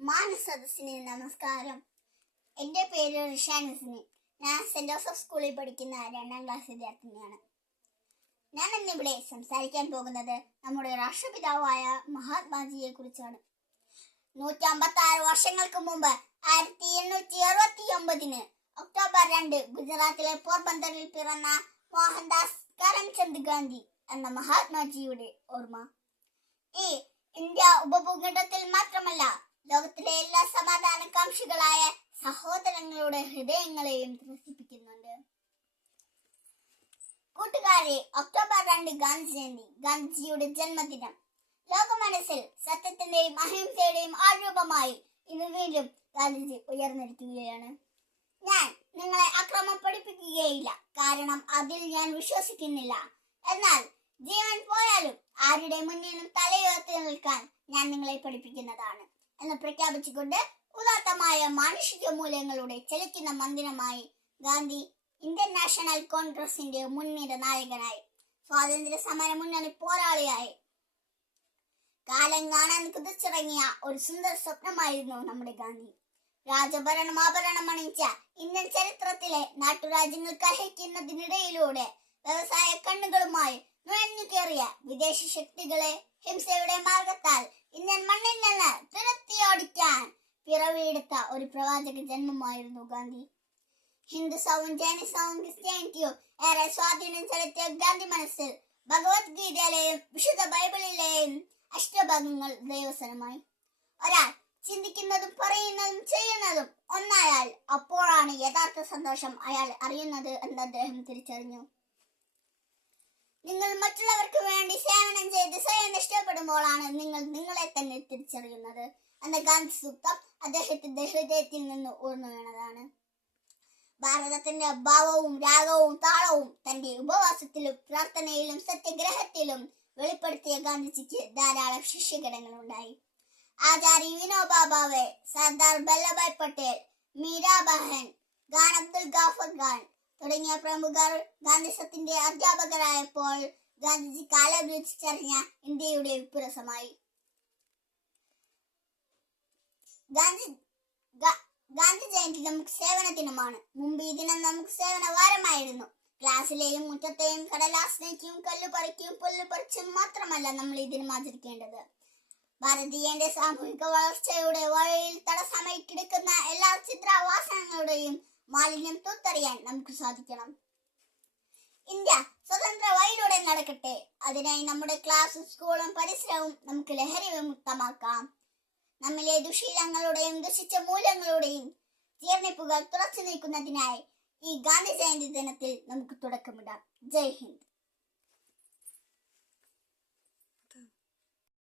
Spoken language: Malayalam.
മാനസദസ്സിന് നമസ്കാരം. എന്റെ പേര് ഋഷാനസിന് ഞാൻ സെന്റ് ജോസഫ് സ്കൂളിൽ പഠിക്കുന്ന രണ്ടാം ക്ലാസ് വിദ്യാർത്ഥിനിയാണ്. ഞാൻ ഇന്നിവിടെ സംസാരിക്കാൻ പോകുന്നത് നമ്മുടെ രാഷ്ട്രപിതാവായ മഹാത്മാജിയെ കുറിച്ചാണ്. നൂറ്റി അമ്പത്തി ആറ് വർഷങ്ങൾക്ക് മുമ്പ് ആയിരത്തി എണ്ണൂറ്റി അറുപത്തി ഒമ്പതിന് ഒക്ടോബർ രണ്ട് ഗുജറാത്തിലെ പോർബന്തറിൽ പിറന്ന മോഹൻദാസ് കരംചന്ദ് ഗാന്ധി എന്ന മഹാത്മാജിയുടെ ഓർമ്മ. ഈ ഇന്ത്യ ഉപഭൂഖണ്ഡത്തിൽ മാത്രമല്ല എല്ലാ സമാധാനകാംക്ഷികളായ സഹോദരങ്ങളുടെ ഹൃദയങ്ങളെയും ത്രസിപ്പിക്കുന്നുണ്ട്. കൂട്ടുകാരെ ഒക്ടോബർ രണ്ട് ഗാന്ധി ജയന്തി ഗാന്ധിജിയുടെ ജന്മദിനം. ലോകമനസ്സിൽ സത്യത്തിന്റെയും അഹിംസയുടെയും ആരൂപമായി ഇന്ന് വീണ്ടും ഗാന്ധിജി ഉയർന്നിരിക്കുകയാണ്. ഞാൻ നിങ്ങളെ അക്രമം പഠിപ്പിക്കുകയില്ല കാരണം അതിൽ ഞാൻ വിശ്വസിക്കുന്നില്ല. എന്നാൽ ജീവൻ പോയാലും ആരുടെ മുന്നിലും തലയുയർത്തി നിൽക്കാൻ ഞാൻ നിങ്ങളെ പഠിപ്പിക്കുന്നതാണ്. എന്ന് പ്രഖ്യാപിച്ചുകൊണ്ട് ഉദാത്തമായ മാനുഷിക മൂല്യങ്ങളുടെ ചലിക്കുന്ന മന്ദിരമായി ഗാന്ധി ഇന്ത്യൻ നാഷണൽ കോൺഗ്രസിന്റെ മുൻനിര നായകനായി. സ്വാതന്ത്ര്യ സമര മുന്നണി പോരാളിയായി. കാലം കാണാൻ കുതിച്ചിറങ്ങിയ ഒരു സുന്ദര സ്വപ്നമായിരുന്നു നമ്മുടെ ഗാന്ധി. രാജഭരണം ആഭരണം അണിയിച്ച ഇന്ത്യൻ ചരിത്രത്തിലെ നാട്ടുരാജ്യങ്ങൾ കലഹിക്കുന്നതിനിടയിലൂടെ വ്യവസായ കണ്ണുകളുമായി നുഴഞ്ഞു കയറിയ വിദേശ ശക്തികളെ ഹിംസയുടെ മാർഗത്താൽ ഇന്ത്യൻ മണ്ണിൽ നിന്ന് തുരത്തിയോടിക്കാൻ പിറവിയെടുത്ത ഒരു പ്രവാചക ജന്മമായിരുന്നു ഗാന്ധി. ഹിന്ദുസവും ജൈനിസവും ക്രിസ്ത്യാനിറ്റിയും ഏറെ സ്വാധീനം ചെലുത്തിയ ഗാന്ധി മനസ്സിൽ ഭഗവത്ഗീതയിലെയും വിശുദ്ധ ബൈബിളിലെയും അഷ്ടഭാഗങ്ങൾ ദൈവസനമായി. ഒരാൾ ചിന്തിക്കുന്നതും പറയുന്നതും ചെയ്യുന്നതും ഒന്നായാൽ അപ്പോഴാണ് യഥാർത്ഥ സന്തോഷം അയാൾ അറിയുന്നത് എന്ന് അദ്ദേഹം തിരിച്ചറിഞ്ഞു. മറ്റുള്ളവർക്ക് വേണ്ടി സേവനം ചെയ്ത് സ്വയം നഷ്ടപ്പെടുമ്പോഴാണ് നിങ്ങൾ നിങ്ങളെ തന്നെ തിരിച്ചറിയുന്നത്. എന്ന ഗാന്ധി സൂക്തം അദ്ദേഹത്തിന്റെ ഹൃദയത്തിൽ നിന്ന് ഉയർന്നു വീണതാണ്. ഭാരതത്തിന്റെ ഭാവവും രാഗവും താളവും തന്റെ ഉപവാസത്തിലും പ്രാർത്ഥനയിലും സത്യഗ്രഹത്തിലും വെളിപ്പെടുത്തിയ ഗാന്ധിജിക്ക് ധാരാളം ശിഷ്യഗണങ്ങളുണ്ടായി. ആചാര്യ വിനോബ ഭാവെ സർദാർ വല്ലഭായ് പട്ടേൽ മീരാബഹൻ ഖാൻ അബ്ദുൽ ഗാഫർ ഖാൻ തുടങ്ങിയ പ്രമുഖർ ഗാന്ധിസത്തിന്റെ അധ്യാപകരായപ്പോൾ ഗാന്ധിജി കാലം ഇന്ത്യയുടെ ഉപ്പുരസമായി ഗാന്ധി ഗാന്ധി ജയന്തി നമുക്ക് സേവന ദിനമാണ് മുമ്പ് ഈ ദിനം നമുക്ക് സേവന വാരമായിരുന്നു ക്ലാസ്സിലെയും മുറ്റത്തെയും കടലാസ്നേക്കും കല്ലു പറിക്കും പുല്ല് പറിച്ചും മാത്രമല്ല നമ്മൾ ഈ ദിനം ആചരിക്കേണ്ടത്. ഭാരതീയന്റെ സാമൂഹിക വളർച്ചയുടെ വഴിയിൽ തടസ്സമായി കിടക്കുന്ന എല്ലാ ചിത്രവാസനങ്ങളുടെയും മാലിന്യം തൂത്തറിയാൻ നമുക്ക് സാധിക്കണം. ഇന്ത്യ സ്വതന്ത്ര വഴിയിലൂടെ നടക്കട്ടെ. അതിനായി നമ്മുടെ ക്ലാസ്സും സ്കൂളും പരിസരവും നമുക്ക് ലഹരി വിമുക്തമാക്കാം. നമ്മിലെ ദുശീലങ്ങളുടെയും ദുഷിച്ച മൂല്യങ്ങളുടെയും ജീർണിപ്പുകൾ തുറച്ചു നീക്കുന്നതിനായി ഈ ഗാന്ധി ജയന്തി ദിനത്തിൽ നമുക്ക് തുടക്കമിടാം. ജയ് ഹിന്ദ്.